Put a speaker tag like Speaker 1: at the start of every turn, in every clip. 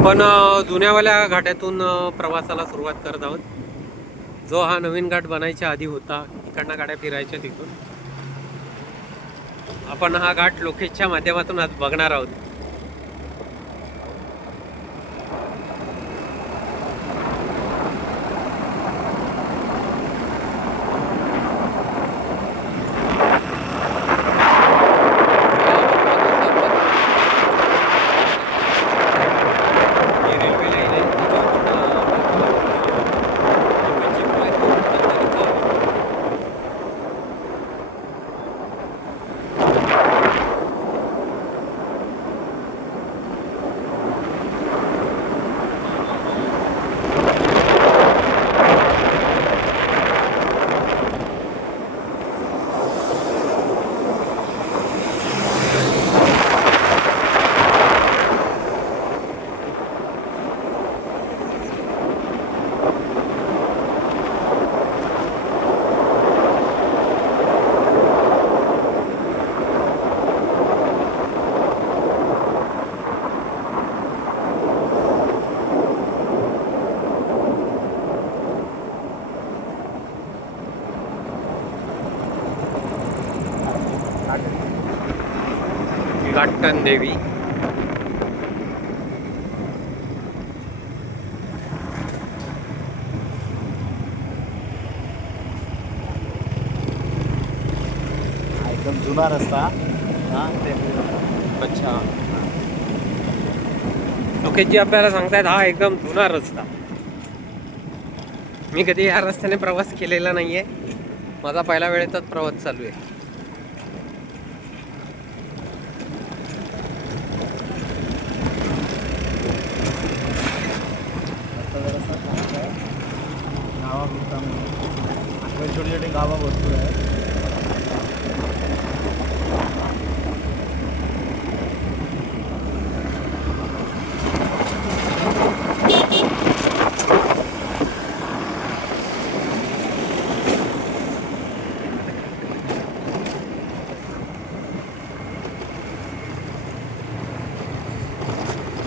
Speaker 1: आपण जुन्यावाल्या घाटातून प्रवासाला सुरुवात करत आहोत. जो हा नवीन घाट बनायच्या आधी होता इकडनं गाड्या फिरायच्या तिथून. आपण हा घाट लोकेशच्या माध्यमातून आज बघणार आहोत ही रेल्वे लाईन आहे तिथून, अ, मुंबईची मुंबई ते मुंबईपर्यंत चालू. घाटन देवी.
Speaker 2: एकदम जुना रस्ता. हा ते
Speaker 1: अच्छा. लोकेशजी आपल्याला सांगतायत हा एकदम जुना रस्ता. मी कधी या रस्त्याने प्रवास केलेला नाहीये. माझा पहिला वेळेचाच प्रवास चालू आहे.
Speaker 2: गावापुरता छोटी छोटी छोटी गावं भरपूर आहे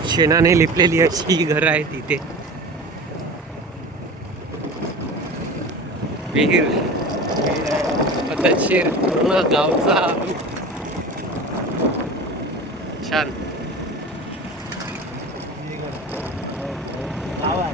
Speaker 1: शेणाने लिपलेली अशी घरं आहेत तिथे विहीर पद्धतशीर पूर्ण गावचा. छान
Speaker 2: गाव आहे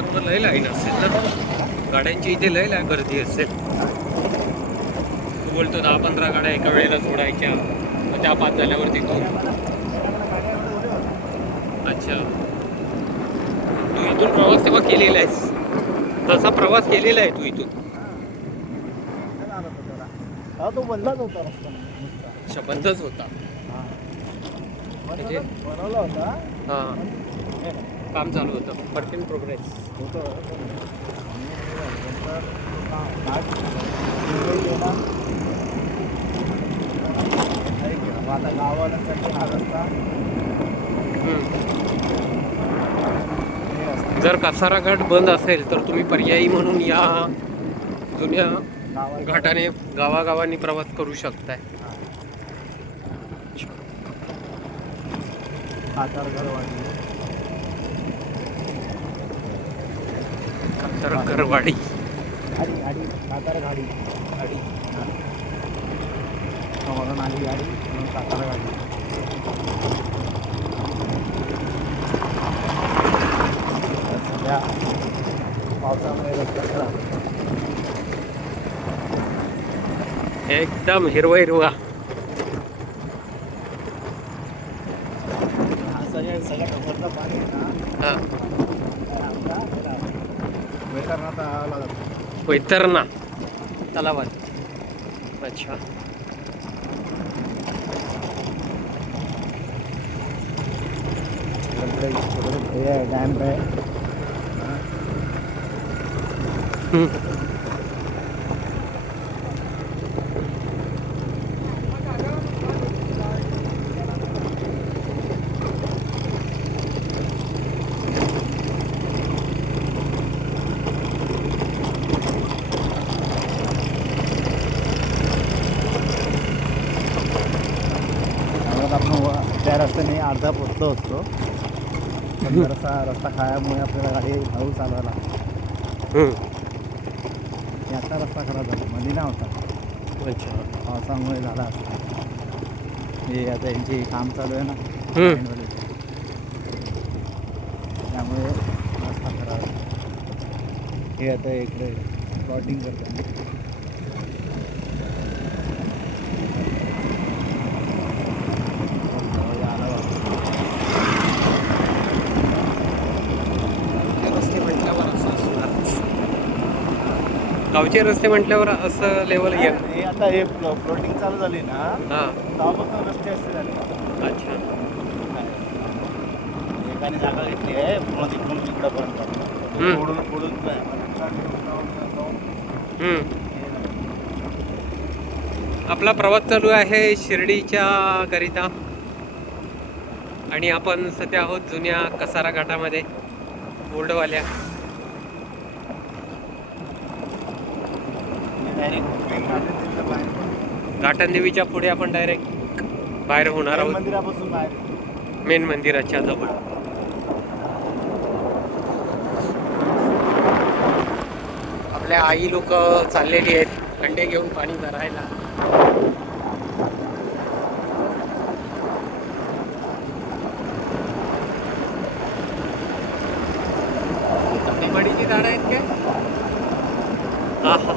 Speaker 1: वातावरण लय लाईन असेल ना? गाड्यांची इथे लय ला गर्दी असेल. तू बोलतो दहा पंधरा गाड्या एका वेळेला सोडायच्या. मग त्या पाच झाल्यावर तिथून अच्छा. तू इथून प्रवास तेव्हा केलेला आहेस. तसा प्रवास केलेला आहे तू इथून.
Speaker 2: हा तो बंदच होता
Speaker 1: अच्छा बंदच होता.
Speaker 2: हा.
Speaker 1: म्हणजे?
Speaker 2: बनवला होता.
Speaker 1: हां. काम चालू होतं. वर्क इन प्रोग्रेस
Speaker 2: आता गावासाठी हा रस्ता
Speaker 1: जर कसारा घाट बंद असेल तर तुम्ही पर्यायी म्हणून या जुन्या घाटाने गावागावांनी प्रवास करू शकताय.
Speaker 2: कातारगडवाडी
Speaker 1: तर करवाडी
Speaker 2: गाडी गाडी सातारा गाडी गाडी वरून आली गाडी म्हणून सातारा गाडी सध्या पावसामुळे रस्ता खराब.
Speaker 1: एकदम हिरवा हिरवा
Speaker 2: हा सगळ्या सगळ्या डोंगरचं पाणी आहे ना
Speaker 1: हा
Speaker 2: आमचा वेटरनाथ आला जातो
Speaker 1: वैतरणा तलावात. अच्छा.
Speaker 2: डॅम आहे
Speaker 1: हम्म.
Speaker 2: रस्त्याने अर्धा पोचलो होतो. पण जरासा रस्ता खायामुळे आपल्याला गाडी हळू चालवायला. आणि आता रस्ता खराब झाला. मध्ये नव्हता
Speaker 1: अच्छा.
Speaker 2: पावसामुळे झाला असता हे आता यांची काम चालू आहे ना. त्यामुळे रस्ता खराब. हे आता इकडे प्लॉटिंग करतात
Speaker 1: रस्ते म्हटल्यावर असं असणारच. गावचे रस्ते म्हटल्यावर असं लेवल
Speaker 2: हे आता हे प्लॉटिंग चालू झाली ना
Speaker 1: हां.
Speaker 2: तेव्हापासून रस्ते असे झाले.
Speaker 1: अच्छा.
Speaker 2: एकाने जागा घेतली आहे पूर्ण तिकडून इकडंपर्यंत
Speaker 1: हम्म.
Speaker 2: फोडून फोडून काय
Speaker 1: हम्म. आपला प्रवास चालू आहे शिर्डीच्या करिता. आणि आपण सध्या आहोत जुन्या कसारा घाटामध्ये ओल्डवाल्या घाटनदेवीच्या पुढे आपण डायरेक्ट बाहेर होणार आहोत.
Speaker 2: मंदिरापासून बाहेर.
Speaker 1: मेन मंदिराच्या जवळ. आपल्या आई लोक चाललेली आहेत. अंडे घेऊन पाणी भरायला. झाडं आहेत काय आहा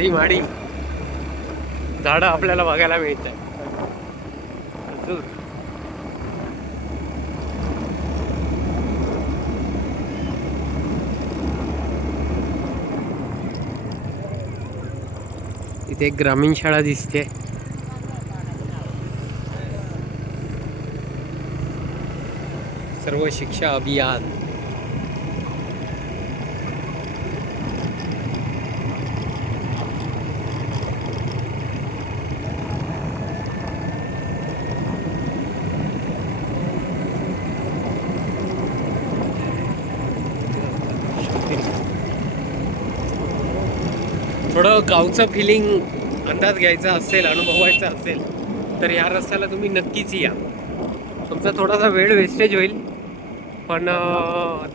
Speaker 1: झाडी माडी झाडं आपल्याला बघायला मिळत आहे इथे एक ग्रामीण शाळा दिसते. सर्व शिक्षा अभियान. थोडं गावचं फिलिंग अंदाज घ्यायचा असेल अनुभवायचा असेल तर या रस्त्याला तुम्ही नक्कीच या. तुमचा थोडासा वेळ वेस्टेज होईल पण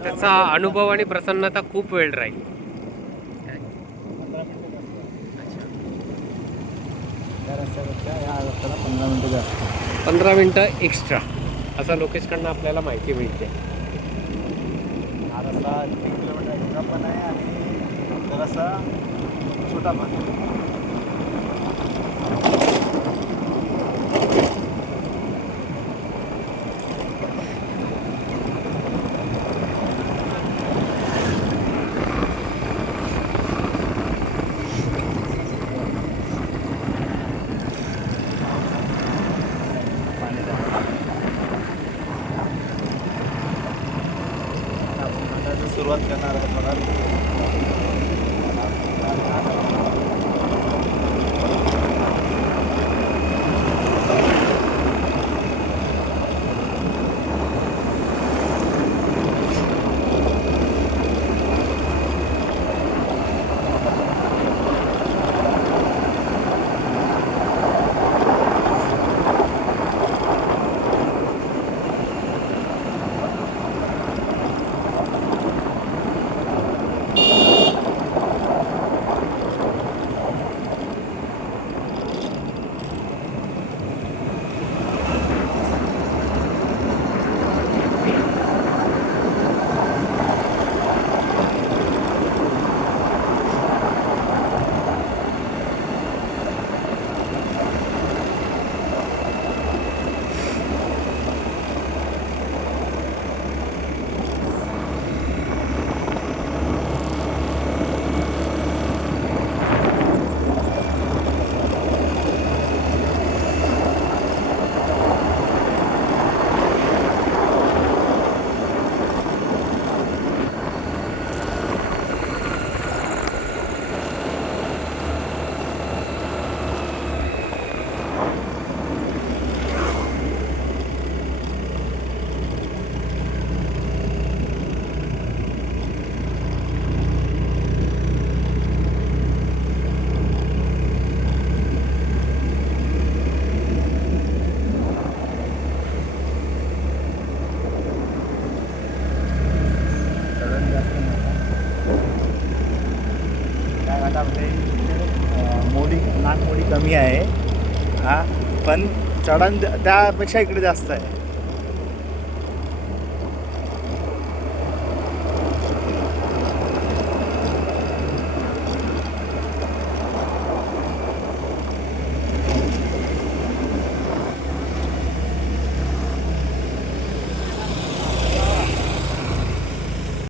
Speaker 1: त्याचा अनुभव आणि प्रसन्नता खूप वेळ राहील.
Speaker 2: रस्त्यापेक्षा या रस्त्याला पंधरा
Speaker 1: पंधरा मिनटं एक्स्ट्रा असं लोकेशकडनं आपल्याला माहिती मिळते.
Speaker 2: हा रस्ता एक किलोमीटर मोठा पण आहे आणि जरासा छोटा पण आहे आपण चढण त्यापेक्षा इकडे जास्त आहे.